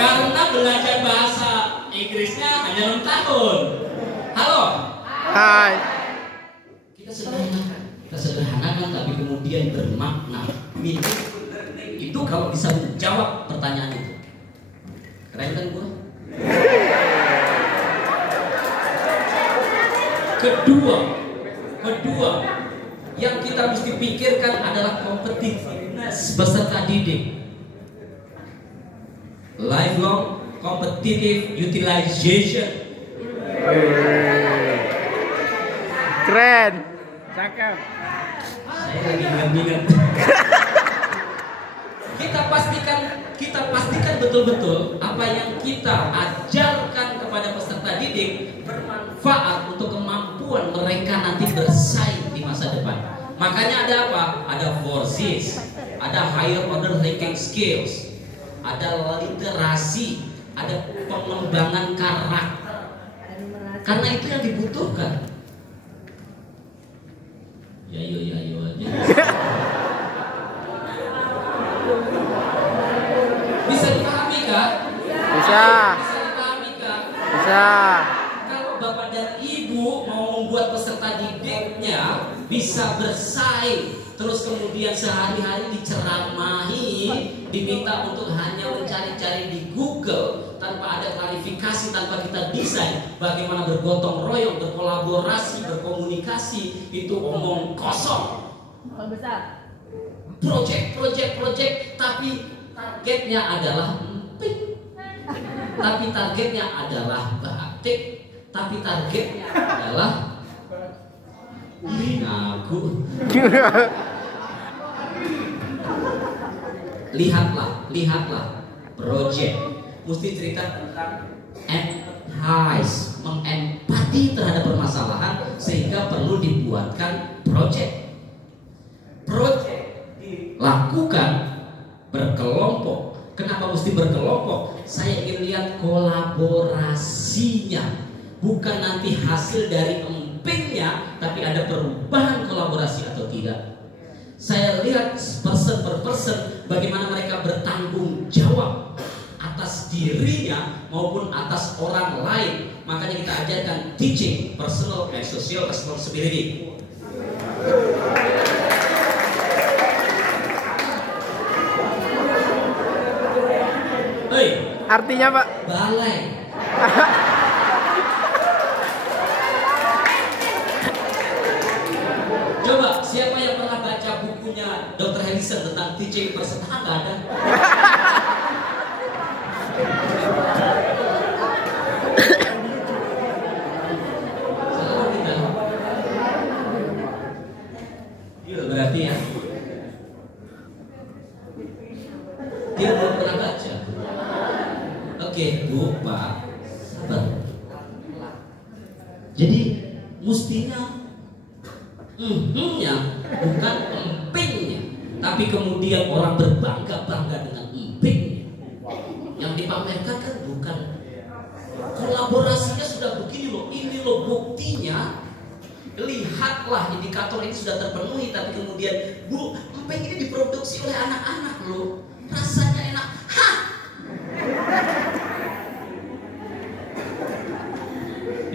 Karena belajar bahasa Inggrisnya hanya 6 tahun. Halo. Hai. Kita sederhanakan tapi kemudian bermakna. Itu kalau bisa menjawab pertanyaan itu. Keren kan gua? Kedua, yang kita mesti pikirkan adalah competitiveness peserta didik. Lifelong competitive utilization. Keren. Cakep. Saya lagi ingat-ingat. Kita pastikan betul-betul apa yang kita ajarkan kepada peserta didik bermanfaat untuk kemampuan mereka nanti bersaing di masa depan. Makanya ada apa? Ada 4Cs, ada higher order thinking skills, ada literasi, ada pengembangan karakter. Karena itu yang dibutuhkan. Ya aja. Bisa dipahami kah? Bisa. Bisa dipahami kah? Bisa. Kalau bapak dan ibu mau membuat peserta didiknya bisa bersaing, terus kemudian sehari-hari diceramahi, diminta untuk hanya mencari-cari di Google tanpa ada klarifikasi, tanpa kita desain bagaimana bergotong royong, berkolaborasi, berkomunikasi, itu omong kosong. Besar. Project, tapi targetnya adalah emping, tapi targetnya adalah batik, tapi targetnya adalah ngaku. Lihatlah project mesti cerita tentang empathize, mengempati terhadap permasalahan, sehingga perlu dibuatkan project dilakukan berkelompok. Kenapa mesti berkelompok? Saya ingin lihat kolaborasinya, bukan nanti hasil dari empingnya, tapi ada perubahan kolaborasi atau tidak. Saya lihat person per person bagaimana mereka bertanggung jawab atas dirinya maupun atas orang lain. Makanya kita ajarkan teaching personal and social responsibility. Artinya Pak? Balai. Coba siapa yang pernah baca bukunya Dr. Harrison tentang teaching person? Nggak ada. Salah kita. Iya berarti ya. Dia belum pernah baca. Oke, Bu, Pak, sabar. Jadi mestinya bukan empingnya, tapi kemudian orang berbangga-bangga dengan empingnya. Yang dipamerkan kan bukan kolaborasinya sudah begini loh, ini loh buktinya. Lihatlah indikator ini sudah terpenuhi, tapi kemudian Bu, emping ini diproduksi oleh anak-anak loh, rasanya enak. Hah?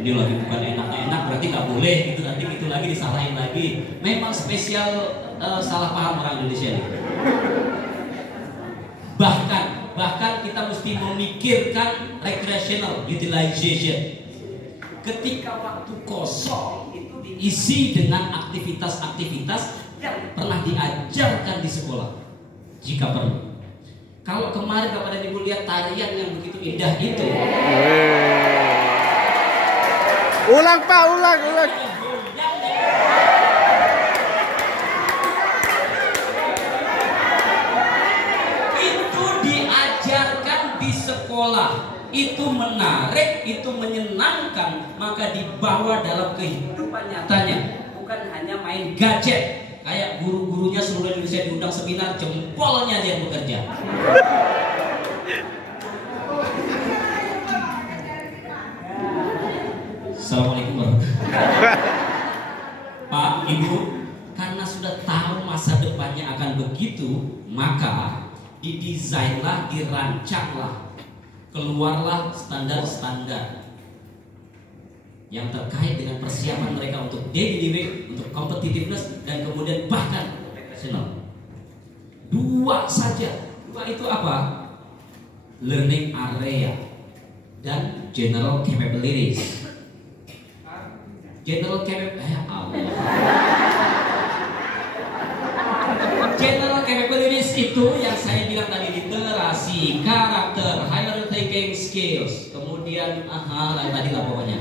Ini lagi bukan enak-enak, berarti nggak boleh gitu, nanti gitu lagi disalahin lagi. Memang spesial salah paham orang Indonesia ini. Bahkan kita mesti memikirkan recreational utilization. Ketika waktu kosong itu diisi dengan aktivitas-aktivitas yang pernah diajarkan di sekolah, jika perlu. Kalau kemarin Bapak dan Ibu lihat tarian yang begitu indah itu. Ulang Pak, ulang. Itu diajarkan di sekolah. Itu menarik, itu menyenangkan, maka dibawa dalam kehidupan nyatanya. Bukan hanya main gadget. Kayak guru-gurunya seluruh Indonesia diundang seminar, jempolnya dia bekerja. Assalamualaikum warahmatullahi. Pak, Ibu, karena sudah tahu masa depannya akan begitu, maka didesainlah, dirancanglah keluarlah standar-standar yang terkait dengan persiapan mereka untuk daily, untuk competitiveness, dan kemudian bahkan profesional. Dua saja. Dua itu apa? Learning area dan general capabilities. General General capabilities itu yang saya bilang tadi, literasi, karakter, higher thinking skills. Kemudian tadi lah pokoknya.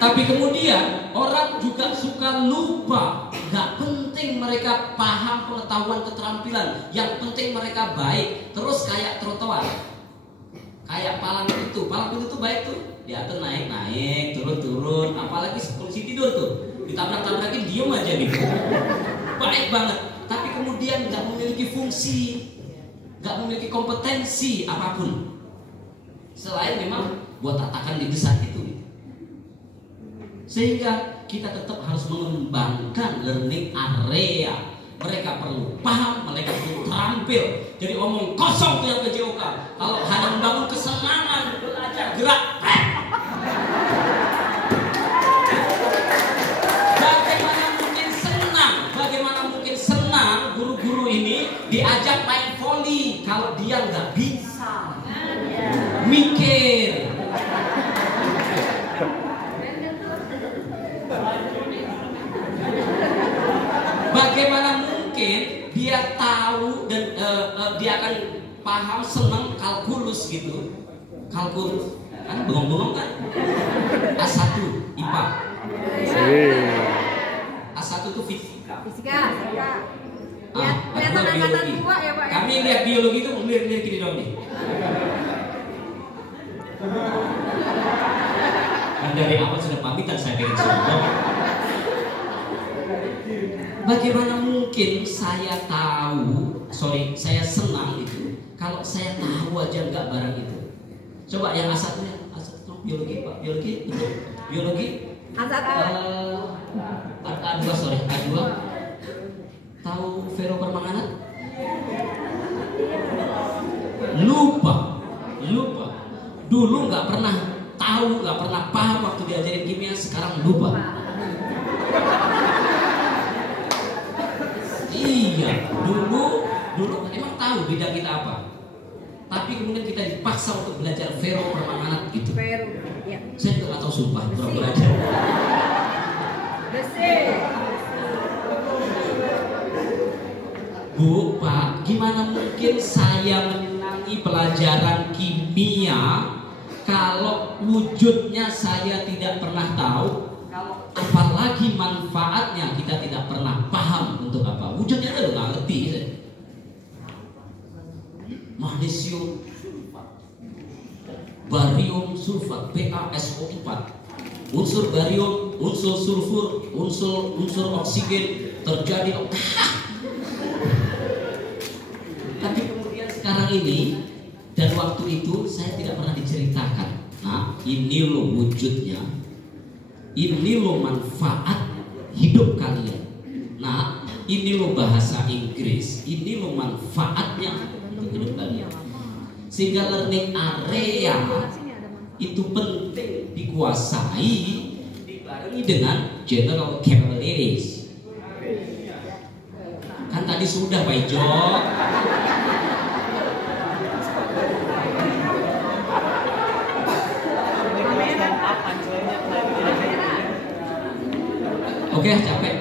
Tapi kemudian orang juga suka lupa. Gak penting mereka paham pengetahuan keterampilan, yang penting mereka baik. Terus kayak trotoar, kayak palang pintu itu baik tuh, diatur naik, turun, apalagi polisi tidur tuh, ditabrak-tabrakin diem aja gitu, baik banget. Tapi kemudian nggak memiliki fungsi, nggak memiliki kompetensi apapun selain memang buat tatakan di desa itu. Sehingga kita tetap harus mengembangkan learning area. Mereka perlu paham, mereka perlu terampil. Jadi omong kosong tuh yang ke JOK. Kalau hanya membangun kesenangan, belajar, gerak. Bagaimana mungkin senang guru-guru ini diajak main voli kalau dia nggak bisa mikir. Bagaimana mungkin dia tahu dan dia akan paham, senang kalkulus gitu. Kalkulus kan bengong-bengong kan. A1 IPA. A1 itu fisika. Ya, biologi. tua ya, Pak. Kami lihat biologi itu mirip-mirip gini dong nih. Kan dari awal sudah pamitan saya pengen sombong. Bagaimana mungkin saya saya senang itu kalau saya tahu aja nggak barang itu. Coba yang A1 biologi Pak, biologi A2 tahu Vero Permanganat? Lupa. Dulu nggak pernah tahu, nggak pernah paham waktu diajarin kimia, sekarang lupa. Iya, dulu emang tahu bidang kita apa. Tapi kemudian kita dipaksa untuk belajar Vero Permanganat gitu. Ya. Saya juga nggak tahu, sumpah, kurang belajar. Bu, Pak, gimana mungkin saya menyenangi pelajaran kimia kalau wujudnya saya tidak pernah tahu, apalagi manfaatnya kita tidak pernah paham untuk apa. Wujudnya itu nggak ngerti. Magnesium sulfat, barium sulfat, BaSO4, unsur barium, unsur sulfur, unsur oksigen terjadi. Tapi kemudian sekarang ini dan waktu itu saya tidak pernah diceritakan. Nah, ini loh wujudnya, ini loh manfaat hidup kalian. Nah, ini loh bahasa Inggris, ini loh manfaatnya untuk hidup kalian. Sehingga learning area itu penting dikuasai dibarengi dengan general capabilities. Kan tadi sudah Pak Ijo. Oke, capek.